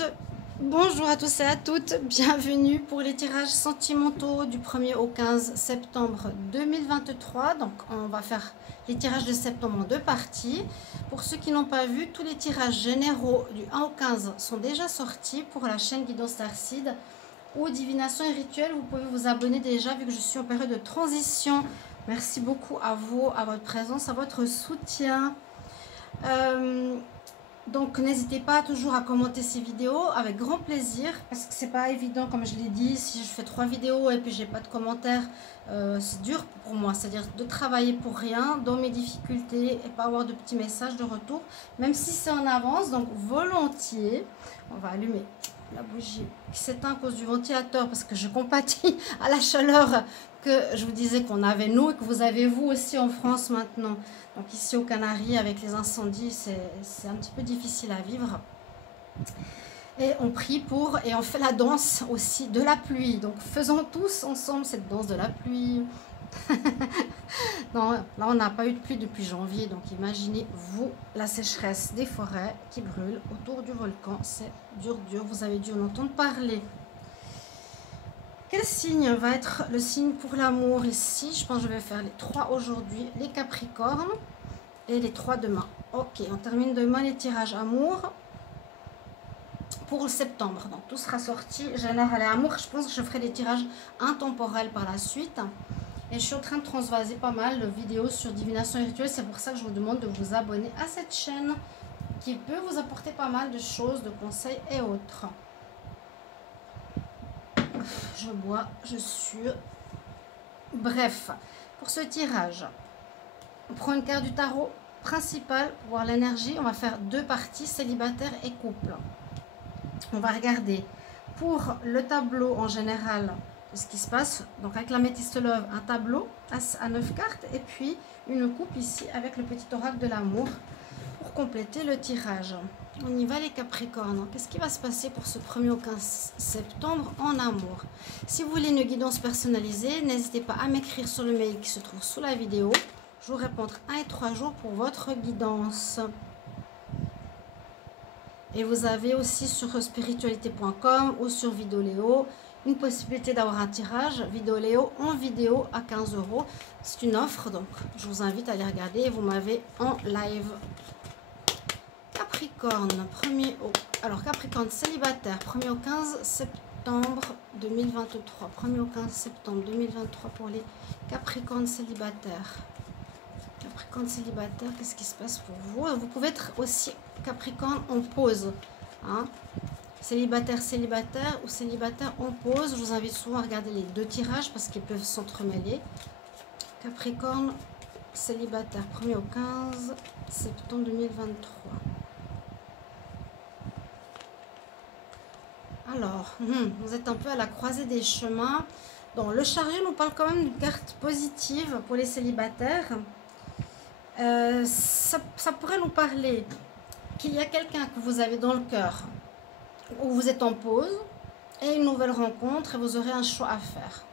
toutes, bonjour à tous et à toutes, bienvenue pour les tirages sentimentaux du 1er au 15 septembre 2023. Donc on va faire les tirages de septembre en deux parties. Pour ceux qui n'ont pas vu, tous les tirages généraux du 1 au 15 sont déjà sortis pour la chaîne Guidance Starseed ou Divination et Rituel. Vous pouvez vous abonner déjà vu que je suis en période de transition. Merci beaucoup à vous, à votre présence, à votre soutien. Donc n'hésitez pas toujours à commenter ces vidéos avec grand plaisir parce que c'est pas évident, comme je l'ai dit, si je fais 3 vidéos et puis j'ai pas de commentaires, c'est dur pour moi, c'est-à-dire de travailler pour rien dans mes difficultés et pas avoir de petits messages de retour, même si c'est en avance. Donc volontiers, on va allumer la bougie qui s'éteint à cause du ventilateur parce que je compatis à la chaleur que je vous disais qu'on avait nous et que vous avez vous aussi en France maintenant. Donc ici aux Canaries avec les incendies, c'est un petit peu difficile à vivre. Et on prie pour, et on fait la danse aussi de la pluie. Donc faisons tous ensemble cette danse de la pluie. Non, là on n'a pas eu de pluie depuis janvier, donc imaginez-vous la sécheresse des forêts qui brûlent autour du volcan. C'est dur, vous avez dû en entendre parler. Quel signe va être le signe pour l'amour ici? Je pense que je vais faire les 3 aujourd'hui, les Capricornes et les 3 demain. Ok, on termine demain les tirages amour pour le septembre. Donc tout sera sorti, général et amour. Je pense que je ferai des tirages intemporels par la suite. Et je suis en train de transvaser pas mal de vidéos sur Divination et Rituel. C'est pour ça que je vous demande de vous abonner à cette chaîne qui peut vous apporter pas mal de choses, de conseils et autres. Je bois, je suis. Bref, pour ce tirage, on prend une carte du tarot principale pour voir l'énergie. On va faire 2 parties, célibataire et couple. On va regarder pour le tableau en général ce qui se passe. Donc avec la Métiste Love, un tableau à 9 cartes et puis une coupe ici avec le petit oracle de l'amour pour compléter le tirage. On y va les Capricornes. Qu'est-ce qui va se passer pour ce 1er au 15 septembre en amour? Si vous voulez une guidance personnalisée, n'hésitez pas à m'écrire sur le mail qui se trouve sous la vidéo. Je vous répondrai 1 et 3 jours pour votre guidance. Et vous avez aussi sur spiritualité.com ou sur Vidéoléo une possibilité d'avoir un tirage Vidéoléo en vidéo à 15 €. C'est une offre, donc je vous invite à aller regarder et vous m'avez en live. Capricorne, alors Capricorne célibataire, 1er au 15 septembre 2023. 1er au 15 septembre 2023 pour les Capricornes célibataires. Capricorne célibataire, qu'est-ce qui se passe pour vous? Vous pouvez être aussi Capricorne en pause. Hein? Célibataire ou célibataire en pause. Je vous invite souvent à regarder les 2 tirages parce qu'ils peuvent s'entremêler. Capricorne célibataire, 1er au 15 septembre 2023. Alors, vous êtes un peu à la croisée des chemins. Donc, le chargé nous parle quand même d'une carte positive pour les célibataires. Ça pourrait nous parler qu'il y a quelqu'un que vous avez dans le cœur où vous êtes en pause et une nouvelle rencontre et vous aurez un choix à faire.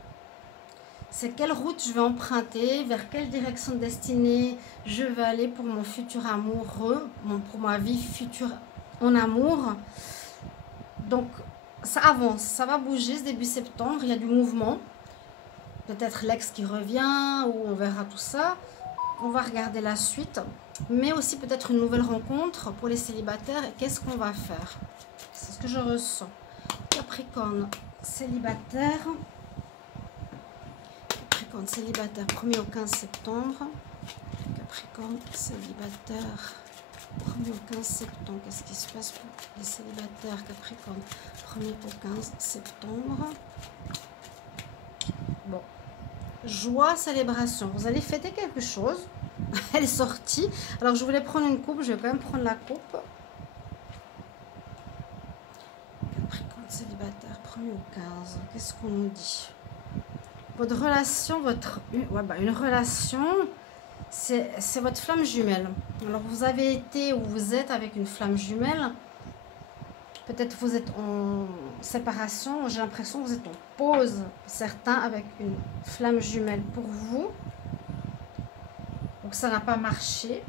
C'est quelle route je vais emprunter, vers quelle direction de destinée je vais aller pour mon futur amoureux, pour ma vie future en amour. Donc ça avance, ça va bouger ce début septembre, il y a du mouvement. Peut-être l'ex qui revient ou on verra tout ça. On va regarder la suite, mais aussi peut-être une nouvelle rencontre pour les célibataires. Et qu'est-ce qu'on va faire? C'est ce que je ressens. Capricorne célibataire. Capricorne célibataire, 1er au 15 septembre. Capricorne célibataire, 1er au 15 septembre. Qu'est-ce qui se passe pour les célibataires Capricorne, 1er au 15 septembre. Bon. Joie, célébration. Vous allez fêter quelque chose. Elle est sortie. Alors, je voulais prendre une coupe. Je vais quand même prendre la coupe. Capricorne célibataire, 1er au 15. Qu'est-ce qu'on nous dit? Votre relation, une relation, c'est votre flamme jumelle. Alors, vous avez été ou vous êtes avec une flamme jumelle. Peut-être vous êtes en séparation. J'ai l'impression que vous êtes en pause. Certains avec une flamme jumelle pour vous. Donc ça n'a pas marché.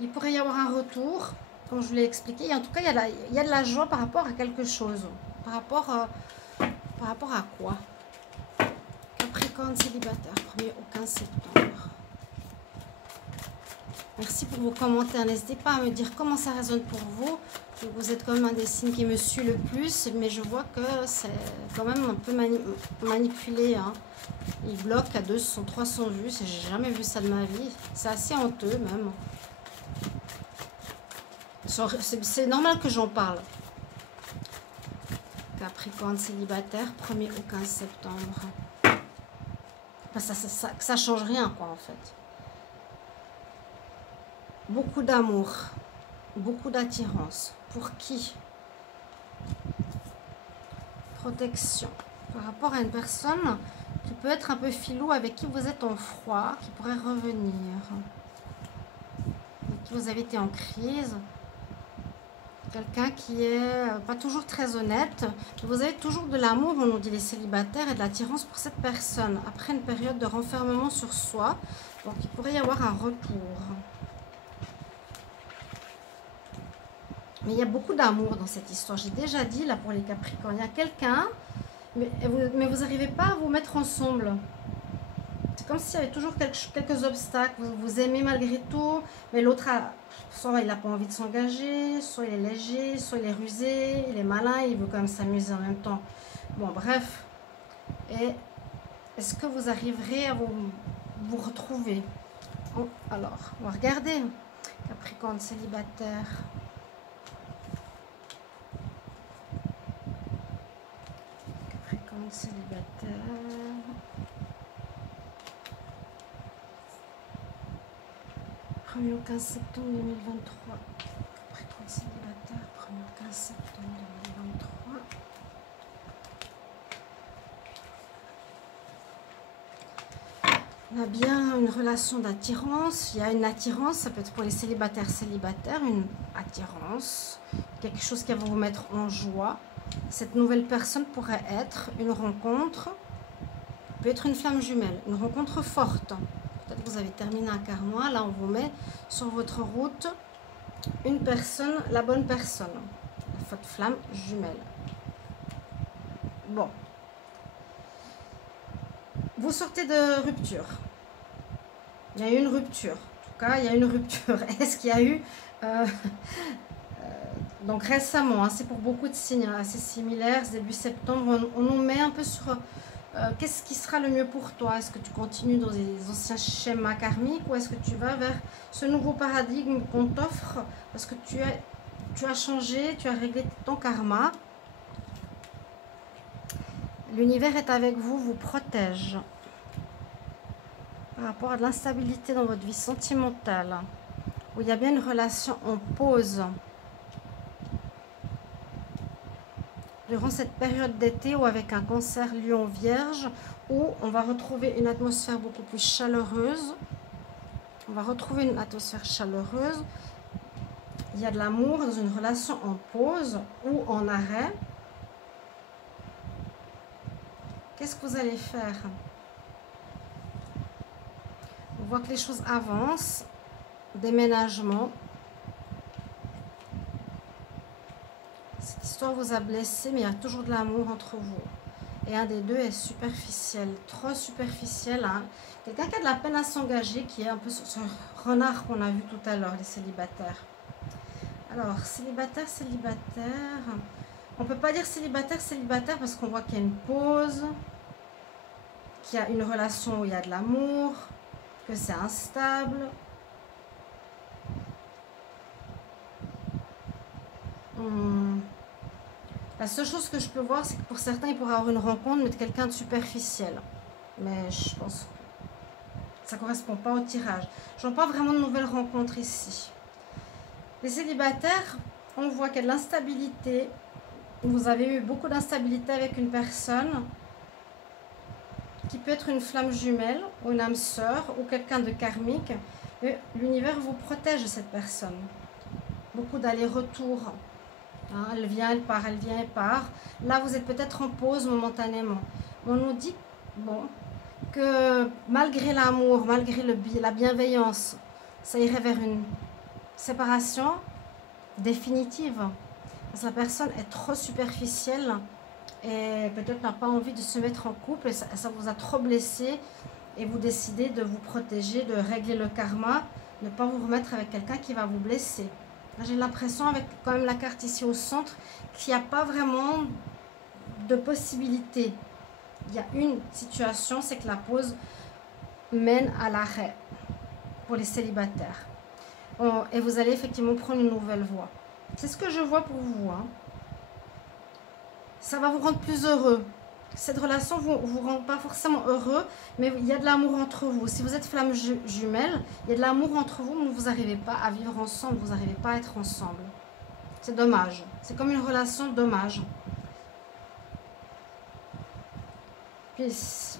Il pourrait y avoir un retour. comme je vous l'ai expliqué. Et en tout cas, il y a de la joie par rapport à quelque chose. Par rapport à quoi? Capricorne célibataire, 1er au 15 septembre. Merci pour vos commentaires. N'hésitez pas à me dire comment ça résonne pour vous. Vous êtes quand même un des signes qui me suit le plus, mais je vois que c'est quand même un peu manipulé. Hein. Il bloque à 200, 300 vues. J'ai jamais vu ça de ma vie. C'est assez honteux même. C'est normal que j'en parle. Capricorne célibataire, 1er au 15 septembre. Enfin, ça change rien, quoi, en fait. Beaucoup d'amour, beaucoup d'attirance. Pour qui? Protection. Par rapport à une personne qui peut être un peu filou, avec qui vous êtes en froid, qui pourrait revenir. Avec qui vous avez été en crise. Quelqu'un qui est pas toujours très honnête. Vous avez toujours de l'amour, on nous dit les célibataires, et de l'attirance pour cette personne. Après une période de renfermement sur soi, donc il pourrait y avoir un retour. Mais il y a beaucoup d'amour dans cette histoire. J'ai déjà dit, là, pour les Capricornes, il y a quelqu'un, mais vous n'arrivez pas à vous mettre ensemble. C'est comme s'il y avait toujours quelques obstacles. Vous aimez malgré tout, mais l'autre, soit il n'a pas envie de s'engager, soit il est léger, soit il est rusé, il est malin, il veut quand même s'amuser en même temps. Bon, bref. Et est-ce que vous arriverez à vous retrouver? Alors, on va regarder. Capricorne célibataire. Célibataire. 1er au 15 septembre 2023. Capricorne célibataire, 1er au 15 septembre 2023. On a bien une relation d'attirance. Il y a une attirance, ça peut être pour les célibataires, une attirance, quelque chose qui va vous mettre en joie. Cette nouvelle personne pourrait être une rencontre, peut être une flamme jumelle, une rencontre forte. Peut-être que vous avez terminé un karma, là on vous met sur votre route une personne, la bonne personne, votre flamme jumelle. Bon. Vous sortez de rupture. Il y a eu une rupture. En tout cas, il y a une rupture. Est-ce qu'il y a eu... donc récemment, hein, c'est pour beaucoup de signes assez similaires, début septembre, on nous met un peu sur qu'est-ce qui sera le mieux pour toi. Est-ce que tu continues dans les anciens schémas karmiques ou est-ce que tu vas vers ce nouveau paradigme qu'on t'offre parce que tu as changé, tu as réglé ton karma. L'univers est avec vous, vous protège par rapport à de l'instabilité dans votre vie sentimentale où il y a bien une relation en pause. Durant cette période d'été ou avec un cancer lion vierge, où on va retrouver une atmosphère beaucoup plus chaleureuse. On va retrouver une atmosphère chaleureuse. Il y a de l'amour dans une relation en pause ou en arrêt. Qu'est-ce que vous allez faire? On voit que les choses avancent. Déménagement. Cette histoire vous a blessé, mais il y a toujours de l'amour entre vous. Et un des deux est superficiel, trop superficiel. Hein. Quelqu'un qui a de la peine à s'engager, qui est un peu ce renard qu'on a vu tout à l'heure, les célibataires. Alors, célibataire. On ne peut pas dire célibataire parce qu'on voit qu'il y a une pause, qu'il y a une relation où il y a de l'amour, que c'est instable. La seule chose que je peux voir, c'est que pour certains, il pourrait avoir une rencontre, mais de quelqu'un de superficiel. Mais je pense que ça ne correspond pas au tirage. Je ne vois pas vraiment de nouvelles rencontres ici. Les célibataires, on voit qu'il y a de l'instabilité. Vous avez eu beaucoup d'instabilité avec une personne qui peut être une flamme jumelle ou une âme sœur ou quelqu'un de karmique. L'univers vous protège de cette personne. Beaucoup d'allers-retours. Hein, elle vient, elle part, elle vient, elle part. Là, vous êtes peut-être en pause momentanément. On nous dit que malgré l'amour, malgré la bienveillance, ça irait vers une séparation. définitive. Parce que la personne est trop superficielle et peut-être n'a pas envie de se mettre en couple et ça vous a trop blessé et vous décidez de vous protéger, de régler le karma, ne pas vous remettre avec quelqu'un qui va vous blesser. J'ai l'impression avec quand même la carte ici au centre qu'il n'y a pas vraiment de possibilité. Il y a une situation, c'est que la pause mène à l'arrêt pour les célibataires. Et vous allez effectivement prendre une nouvelle voie. C'est ce que je vois pour vous. Hein. Ça va vous rendre plus heureux. Cette relation ne vous rend pas forcément heureux, mais il y a de l'amour entre vous. Si vous êtes flamme jumelle, il y a de l'amour entre vous, mais vous n'arrivez pas à vivre ensemble, vous n'arrivez pas à être ensemble. C'est dommage. C'est comme une relation dommage. Puis,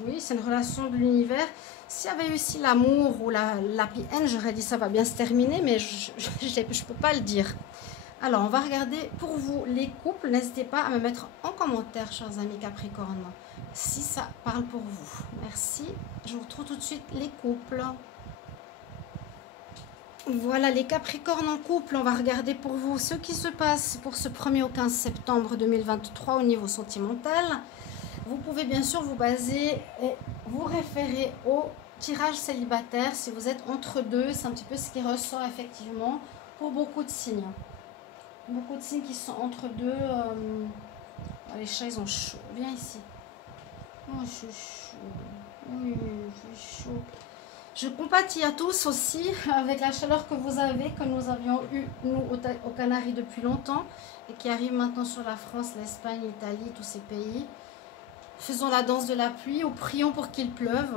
oui, c'est une relation de l'univers. S'il y avait eu ici l'amour ou la happy end, j'aurais dit ça va bien se terminer, mais je ne peux pas le dire. Alors, on va regarder pour vous les couples. N'hésitez pas à me mettre en commentaire, chers amis Capricorne, si ça parle pour vous. Merci. Je vous retrouve tout de suite les couples. Voilà, les Capricornes en couple. On va regarder pour vous ce qui se passe pour ce 1er au 15 septembre 2023 au niveau sentimental. Vous pouvez bien sûr vous baser et vous référer au tirage célibataire. Si vous êtes entre deux, c'est un petit peu ce qui ressort effectivement pour beaucoup de signes. Beaucoup de signes qui sont entre deux. Les chats, ils ont chaud. Viens ici. Oh, je suis chaud. Oui, je suis chaud. Je compatis à tous aussi avec la chaleur que vous avez, que nous avions eu, nous, aux Canaries depuis longtemps, et qui arrive maintenant sur la France, l'Espagne, l'Italie, tous ces pays. Faisons la danse de la pluie ou prions pour qu'il pleuve.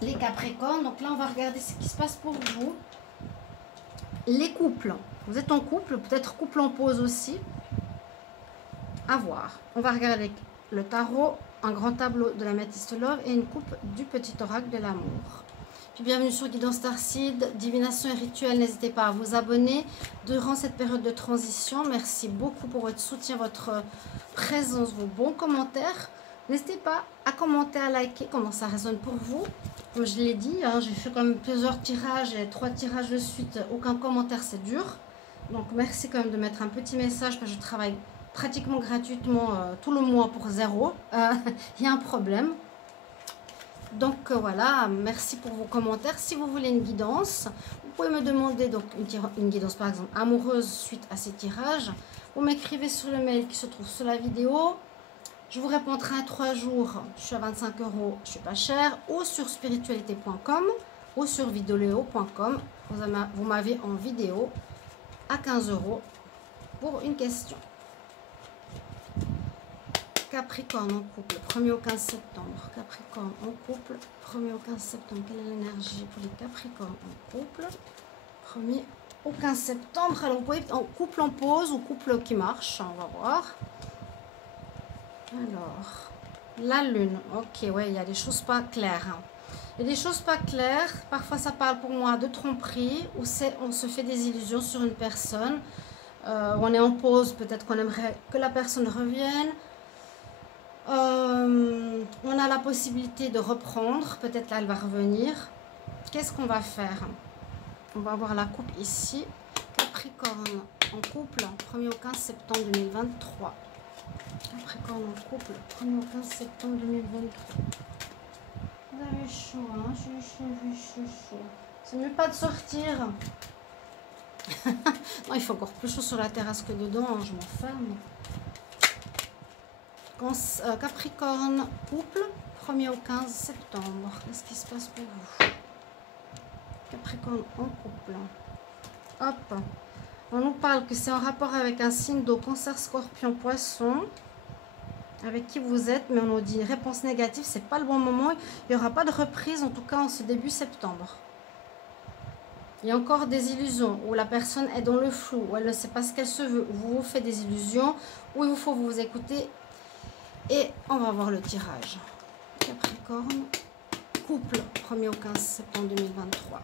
Les Capricornes, donc là, on va regarder ce qui se passe pour vous. Les couples, vous êtes en couple, peut-être couple en pause aussi. À voir. On va regarder le tarot, un grand tableau de la Métiste Love et une coupe du petit oracle de l'amour. Puis bienvenue sur Guidance Starseed, divination et rituel. N'hésitez pas à vous abonner durant cette période de transition. Merci beaucoup pour votre soutien, votre présence, vos bons commentaires. N'hésitez pas à commenter, à liker comment ça résonne pour vous. Comme je l'ai dit, hein, j'ai fait quand même plusieurs tirages et 3 tirages de suite. Aucun commentaire, c'est dur. Donc merci quand même de mettre un petit message parce que je travaille pratiquement gratuitement tout le mois pour 0. Il y a un problème. Donc voilà, merci pour vos commentaires. Si vous voulez une guidance, vous pouvez me demander donc une guidance par exemple amoureuse suite à ces tirages. Vous m'écrivez sur le mail qui se trouve sous la vidéo. Je vous répondrai à 3 jours. Je suis à 25 €, je suis pas cher. Ou sur spiritualité.com ou sur vidoleo.com. Vous m'avez en vidéo à 15 € pour une question. Capricorne en couple, 1er au 15 septembre. Capricorne en couple, 1er au 15 septembre. Quelle est l'énergie pour les Capricornes en couple? 1er au 15 septembre. Alors, vous pouvez être en couple en pause ou couple qui marche. On va voir. Alors, la lune. Ok, ouais, il y a des choses pas claires. Hein. Il y a des choses pas claires. Parfois, ça parle pour moi de tromperie ou on se fait des illusions sur une personne. On est en pause, peut-être qu'on aimerait que la personne revienne. On a la possibilité de reprendre. Peut-être là, elle va revenir. Qu'est-ce qu'on va faire? On va avoir la coupe ici. Capricorne en couple, 1er au 15 septembre 2023. Capricorne en couple, 1er au 15 septembre 2023. Vous avez chaud, hein? Je suis chaud. C'est mieux pas de sortir. Non, il fait encore plus chaud sur la terrasse que dedans, hein, je m'enferme. Capricorne, couple, 1er au 15 septembre. Qu'est-ce qui se passe pour vous? Capricorne en couple. Hop. On nous parle que c'est en rapport avec un signe d'eau, Cancer, Scorpion, Poisson, avec qui vous êtes, mais on nous dit réponse négative, c'est pas le bon moment. Il n'y aura pas de reprise, en tout cas en ce début septembre. Il y a encore des illusions où la personne est dans le flou, où elle ne sait pas ce qu'elle se veut, où vous vous faites des illusions, où il faut vous écouter. Et on va voir le tirage. Capricorne, couple, 1er au 15 septembre 2023.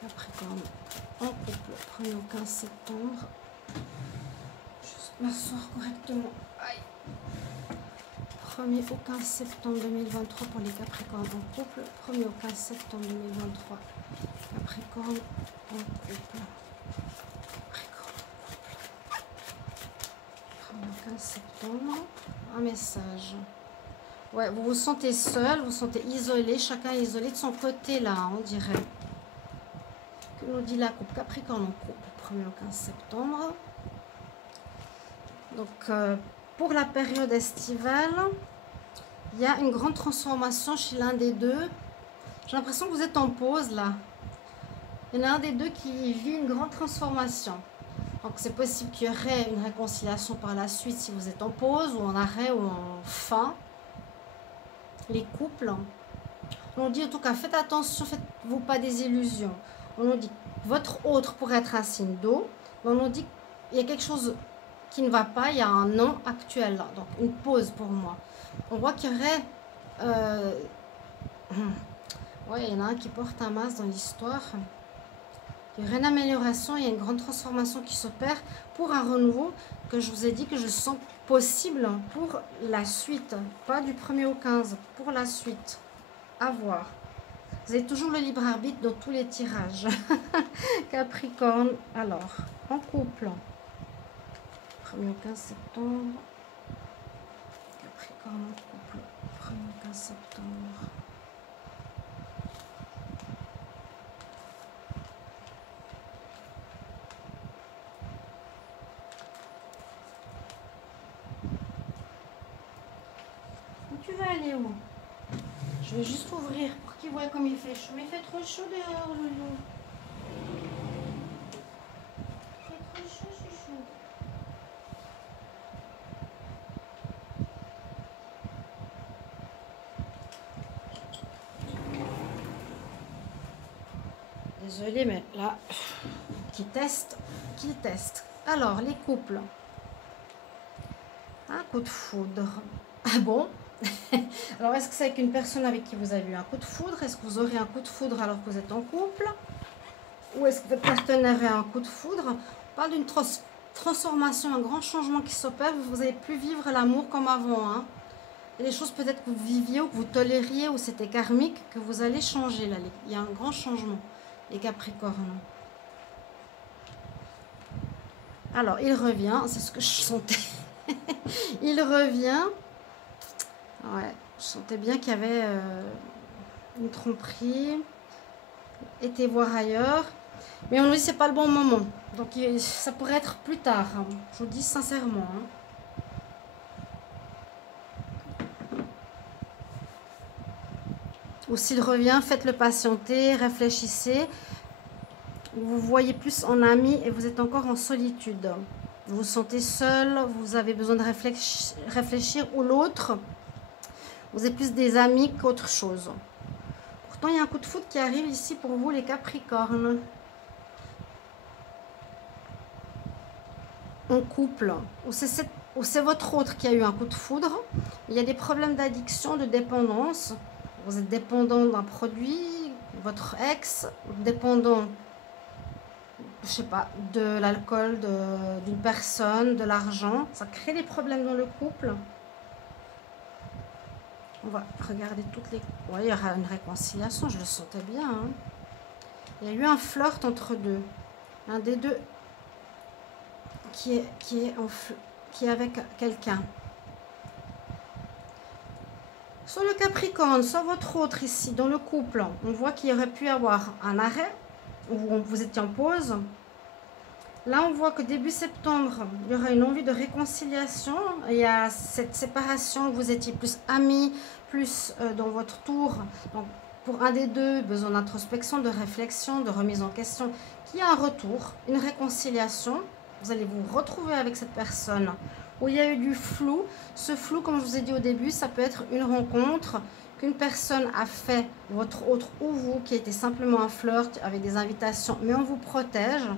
Capricorne en couple, 1er au 15 septembre. Juste m'asseoir correctement. Aïe. 1er au 15 septembre 2023 pour les Capricornes en couple. 1er au 15 septembre 2023 Capricorne en couple. Capricorne en couple. Le 15 septembre. Un message. Ouais, vous vous sentez seul, vous vous sentez isolé, chacun est isolé de son côté là, on dirait. Que nous dit la coupe Capricorne en couple, 1er au 15 septembre. Donc, pour la période estivale, il y a une grande transformation chez l'un des deux. J'ai l'impression que vous êtes en pause là. Il y en a un des deux qui vit une grande transformation. Donc, c'est possible qu'il y aurait une réconciliation par la suite si vous êtes en pause ou en arrêt ou en fin. Les couples, on nous dit en tout cas, faites attention, faites-vous pas des illusions. On nous dit, votre autre pourrait être un signe d'eau. On nous dit qu'il y a quelque chose qui ne va pas, il y a un non actuel, là, donc une pause pour moi. On voit qu'il y aurait... ouais, il y en a un qui porte un masque dans l'histoire. Il y aurait une amélioration, il y a une grande transformation qui s'opère pour un renouveau que je vous ai dit que je sens possible pour la suite. Pas du 1er au 15, pour la suite. À voir. Vous avez toujours le libre arbitre dans tous les tirages. Capricorne, alors, en couple. 1er au 15 septembre. Capricorne en couple. 1er au 15 septembre. Tu vas aller où? Je vais juste ouvrir pour qu'il voit comme il fait chaud. Mais il fait trop chaud dehors, Loulou. Il fait trop chaud, chouchou. Désolée, mais là, qui teste. Alors, les couples. Un coup de foudre. Ah bon? Alors, est-ce que c'est avec une personne avec qui vous avez eu un coup de foudre? Est-ce que vous aurez un coup de foudre alors que vous êtes en couple? Ou est-ce que votre partenaire a un coup de foudre? On parle d'une transformation, un grand changement qui s'opère. Vous n'allez plus vivre l'amour comme avant. Hein. Il y a des choses peut-être que vous viviez ou que vous tolériez ou c'était karmique que vous allez changer. Là. Il y a un grand changement, les Capricornes. Alors, il revient. C'est ce que je sentais. Il revient. Ouais, je sentais bien qu'il y avait une tromperie, été voir ailleurs, mais on nous dit que c'est pas le bon moment, donc ça pourrait être plus tard, hein. Je vous dis sincèrement. Hein. Ou s'il revient, faites-le patienter, réfléchissez, vous voyez plus en ami et vous êtes encore en solitude. Vous vous sentez seul, vous avez besoin de réfléchir ou l'autre. Vous êtes plus des amis qu'autre chose. Pourtant, il y a un coup de foudre qui arrive ici pour vous, les Capricornes. En couple. Ou c'est votre autre qui a eu un coup de foudre. Il y a des problèmes d'addiction, de dépendance. Vous êtes dépendant d'un produit, votre ex, dépendant, je sais pas, de l'alcool, d'une personne, de l'argent. Ça crée des problèmes dans le couple. On va regarder toutes les... Ouais, il y aura une réconciliation, je le sentais bien. Hein. Il y a eu un flirt entre deux. Un des deux qui est avec quelqu'un. Sur le Capricorne, sur votre autre ici, dans le couple, on voit qu'il y aurait pu avoir un arrêt, où vous étiez en pause. Là, on voit que début septembre, il y aura une envie de réconciliation. Il y a cette séparation, vous étiez plus amis, plus dans votre tour. Donc, pour un des deux, besoin d'introspection, de réflexion, de remise en question, qui a un retour, une réconciliation. Vous allez vous retrouver avec cette personne où il y a eu du flou. Ce flou, comme je vous ai dit au début, ça peut être une rencontre qu'une personne a fait, votre autre ou vous, qui était simplement un flirt avec des invitations, mais on vous protège.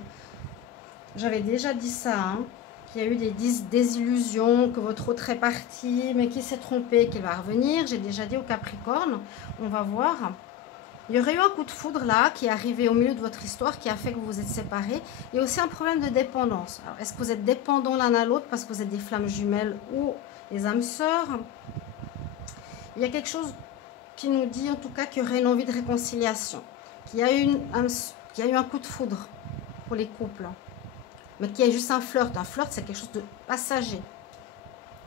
J'avais déjà dit ça, hein, qu'il y a eu des désillusions, que votre autre est parti, mais qu'il s'est trompé, qu'il va revenir. J'ai déjà dit au Capricorne, on va voir. Il y aurait eu un coup de foudre là, qui est arrivé au milieu de votre histoire, qui a fait que vous vous êtes séparés. Il y a aussi un problème de dépendance. Alors, est-ce que vous êtes dépendants l'un à l'autre parce que vous êtes des flammes jumelles ou des âmes sœurs? Il y a quelque chose qui nous dit en tout cas qu'il y aurait une envie de réconciliation, qu'il y a eu un coup de foudre pour les couples, mais qu'il y a juste un flirt. Un flirt, c'est quelque chose de passager,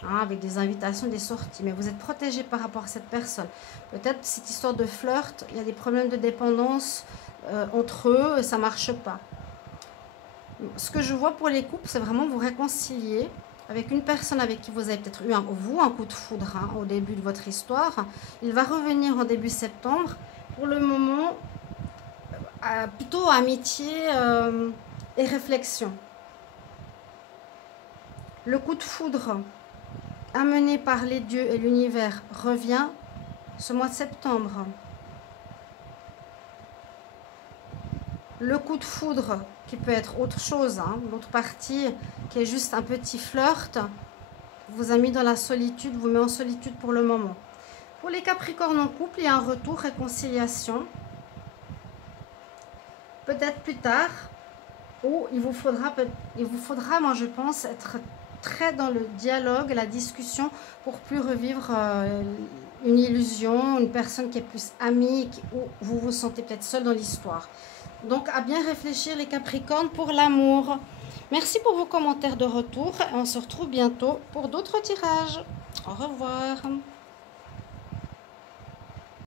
hein, avec des invitations, des sorties. Mais vous êtes protégé par rapport à cette personne. Peut-être cette histoire de flirt, il y a des problèmes de dépendance entre eux, et ça ne marche pas. Ce que je vois pour les couples, c'est vraiment vous réconcilier avec une personne avec qui vous avez peut-être eu un coup de foudre, hein, au début de votre histoire. Il va revenir en début septembre. Pour le moment, plutôt amitié et réflexion. Le coup de foudre amené par les dieux et l'univers revient ce mois de septembre. Le coup de foudre, qui peut être autre chose, hein, l'autre partie, qui est juste un petit flirt, vous a mis dans la solitude, vous met en solitude pour le moment. Pour les Capricornes en couple, il y a un retour, réconciliation. Peut-être plus tard, ou il vous faudra, moi je pense, être très dans le dialogue, la discussion, pour plus revivre une illusion, une personne qui est plus amie, où vous vous sentez peut-être seul dans l'histoire. Donc, à bien réfléchir les Capricornes pour l'amour. Merci pour vos commentaires de retour. On se retrouve bientôt pour d'autres tirages. Au revoir.